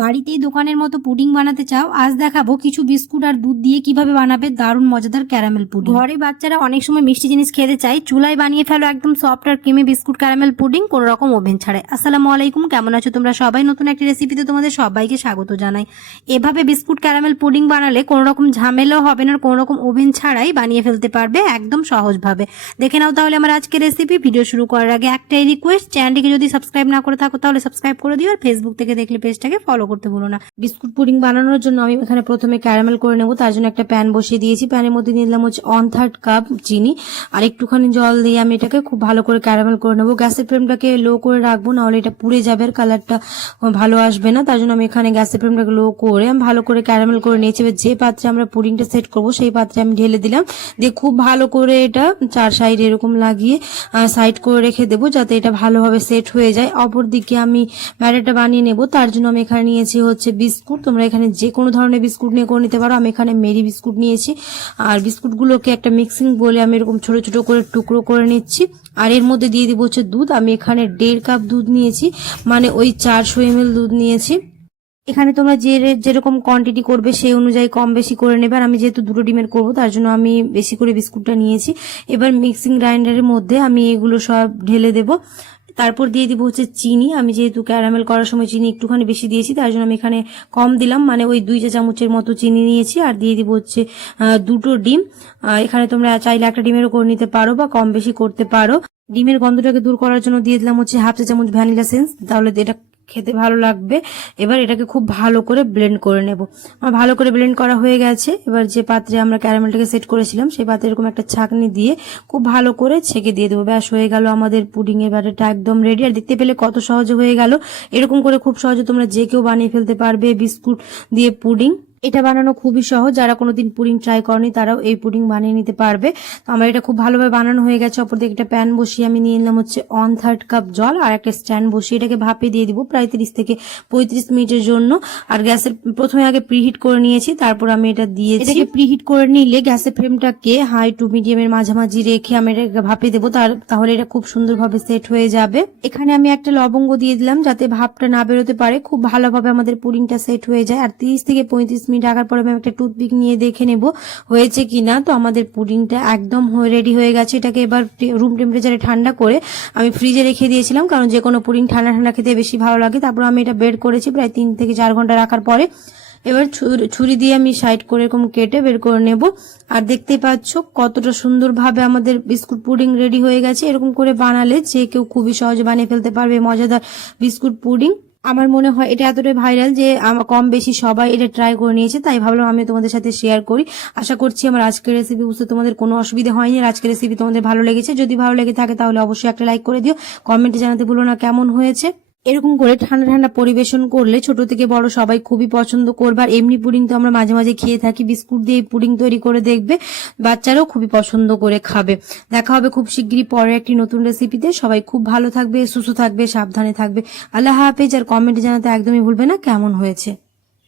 বাড়িতেই দোকানের মতো পুডিং বানাতে চাও আজ দেখাবো কিছু বিস্কুট আর দুধ দিয়ে কিভাবে বানাবে দারুণ মজাদার ক্যারামেল পুডিং ঘরে বাচ্চারা অনেক সময় মিষ্টি জিনিস খেতে চায় চুলায় বানিয়ে ফেলো একদম সফট আর ক্রিমে বিস্কুট ক্যারামেল পুডিং কোনো রকম ওভেন ছাড়ে আসসালামু আলাইকুম কেমন আছো তোমরা সবাই নতুন একটি রেসিপিতে তোমাদের সবাইকে স্বাগত জানাই এভাবে বিস্কুট ক্যারামেল পুডিং বানালে কোনো রকম ঝামেলাও হবে না কোনো রকম ওভেন ছাড়াই বানিয়ে ফেলতে পারবে একদম সহজভাবে দেখে নাও তাহলে আমার আজকের রেসিপি ভিডিও শুরু করার আগে একটাই রিকোয়েস্ট চ্যানেলটিকে যদি সাবস্ক্রাইব না করে থাকো তাহলে সাবস্ক্রাইব করে দিও আর ফেসবুক থেকে দেখলে পেজটাকে ফলো ফলো করতে ভুলো না বিস্কুট পুডিং বানানোর জন্য আমি এখানে প্রথমে ক্যারামেল করে নেবো তার জন্য একটা প্যান বসিয়ে দিয়েছি প্যানের মধ্যে নিলাম হচ্ছে ওয়ান থার্ড কাপ চিনি আর একটুখানি জল দিয়ে আমি এটাকে খুব ভালো করে ক্যারামেল করে নেবো গ্যাসের ফ্লেমটাকে লো করে রাখবো নাহলে এটা পুড়ে যাবে আর কালারটা ভালো আসবে না তার জন্য আমি এখানে গ্যাসের ফ্লেমটাকে লো করে আমি ভালো করে ক্যারামেল করে নিয়েছি এবার যে পাত্রে আমরা পুডিংটা সেট করব সেই পাত্রে আমি ঢেলে দিলাম দিয়ে খুব ভালো করে এটা চার সাইড এরকম লাগিয়ে সাইড করে রেখে দেবো যাতে এটা ভালোভাবে সেট হয়ে যায় অপর দিকে আমি ব্যাটারটা বানিয়ে নেব তার জন্য আমি এখানে নিয়েছি হচ্ছে বিস্কুট তোমরা এখানে যে কোনো ধরনের বিস্কুট নিয়ে করে নিতে পারো আমি এখানে মেরি বিস্কুট নিয়েছি আর বিস্কুটগুলোকে একটা মিক্সিং বলে আমি এরকম ছোট ছোট করে টুকরো করে নিচ্ছি আর এর মধ্যে দিয়ে দিব হচ্ছে দুধ আমি এখানে দেড় কাপ দুধ নিয়েছি মানে ওই চারশো এল দুধ নিয়েছি এখানে তোমরা যে যেরকম কোয়ান্টিটি করবে সেই অনুযায়ী কম বেশি করে নেবে আর আমি যেহেতু দুটো ডিমের করব তার জন্য আমি বেশি করে বিস্কুটটা নিয়েছি এবার মিক্সিং গ্রাইন্ডারের মধ্যে আমি এগুলো সব ঢেলে দেব তারপর দিয়ে দিব হচ্ছে চিনি আমি যেহেতু ক্যারামেল করার সময় চিনি একটুখানি বেশি দিয়েছি তার জন্য আমি এখানে কম দিলাম মানে ওই দুই চা চামচের মতো চিনি নিয়েছি আর দিয়ে দিব হচ্ছে দুটো ডিম এখানে তোমরা চাইলে একটা ডিমেরও করে নিতে পারো বা কম বেশি করতে পারো ডিমের গন্ধটাকে দূর করার জন্য দিয়ে দিলাম হচ্ছে হাফ চা চামচ ভ্যানিলা সেন্স তাহলে এটা খেতে ভালো লাগবে এবার এটাকে খুব ভালো করে ব্লেন্ড করে নেব আমার ভালো করে ব্লেন্ড করা হয়ে গেছে এবার যে পাত্রে আমরা ক্যারামেলটাকে সেট করেছিলাম সেই পাত্রে এরকম একটা ছাঁকনি দিয়ে খুব ভালো করে ছেঁকে দিয়ে দেবো ব্যাস হয়ে গেল আমাদের পুডিংয়ের ব্যাটারটা একদম রেডি আর দেখতে পেলে কত সহজ হয়ে গেল এরকম করে খুব সহজে তোমরা যে কেউ বানিয়ে ফেলতে পারবে বিস্কুট দিয়ে পুডিং এটা বানানো খুবই সহজ যারা কোনোদিন পুডিং ট্রাই করেনি তারাও এই পুডিং বানিয়ে নিতে পারবে তো আমার এটা খুব ভালোভাবে বানানো হয়ে গেছে অপরদিকে একটা প্যান বসিয়ে আমি নিয়ে নিলাম হচ্ছে ওয়ান থার্ড কাপ জল আর একটা স্ট্যান্ড বসিয়ে এটাকে ভাপে দিয়ে দিব প্রায় তিরিশ থেকে পঁয়ত্রিশ মিনিটের জন্য আর গ্যাসের প্রথমে আগে প্রিহিট করে নিয়েছি তারপর আমি এটা দিয়েছি এটাকে প্রিহিট করে নিলে গ্যাসের ফ্লেমটাকে হাই টু মিডিয়ামের মাঝামাঝি রেখে আমি এটাকে ভাপে দেবো তার তাহলে এটা খুব সুন্দরভাবে সেট হয়ে যাবে এখানে আমি একটা লবঙ্গ দিয়ে দিলাম যাতে ভাপটা না বেরোতে পারে খুব ভালোভাবে আমাদের পুডিংটা সেট হয়ে যায় আর তিরিশ থেকে পঁয়ত্রিশ মিনিট আগার পরে আমি একটা টুথপিক নিয়ে দেখে নেব হয়েছে কি না তো আমাদের পুডিংটা একদম রেডি হয়ে গেছে এটাকে এবার রুম টেম্পারেচারে ঠান্ডা করে আমি ফ্রিজে রেখে দিয়েছিলাম কারণ যে কোনো পুডিং ঠান্ডা ঠান্ডা খেতে বেশি ভালো লাগে তারপর আমি এটা বের করেছি প্রায় তিন থেকে চার ঘন্টা রাখার পরে এবার ছুরি দিয়ে আমি সাইড করে এরকম কেটে বের করে নেব আর দেখতে পাচ্ছ কতটা সুন্দরভাবে আমাদের বিস্কুট পুডিং রেডি হয়ে গেছে এরকম করে বানালে যে কেউ খুবই সহজে বানিয়ে ফেলতে পারবে মজাদার বিস্কুট পুডিং আমার মনে হয় এটা এতটাই ভাইরাল যে কম বেশি সবাই এটা ট্রাই করে নিয়েছে তাই ভাবলাম আমি তোমাদের সাথে শেয়ার করি আশা করছি আমার আজকের রেসিপি বুঝতে তোমাদের কোনো অসুবিধা হয়নি আজকের রেসিপি তোমাদের ভালো লেগেছে যদি ভালো লেগে থাকে তাহলে অবশ্যই একটা লাইক করে দিও কমেন্টে জানাতে ভুলো না কেমন হয়েছে এরকম করে ঠান্ডা ঠান্ডা পরিবেশন করলে ছোট থেকে বড় সবাই খুবই পছন্দ করবে আর এমনি পুডিং তো আমরা মাঝে মাঝে খেয়ে থাকি বিস্কুট দিয়ে পুডিং তৈরি করে দেখবে বাচ্চারাও খুবই পছন্দ করে খাবে দেখা হবে খুব শিগগিরই পরে একটি নতুন রেসিপিতে সবাই খুব ভালো থাকবে সুস্থ থাকবে সাবধানে থাকবে আল্লাহ হাফেজ আর কমেন্টে জানাতে একদমই ভুলবে না কেমন হয়েছে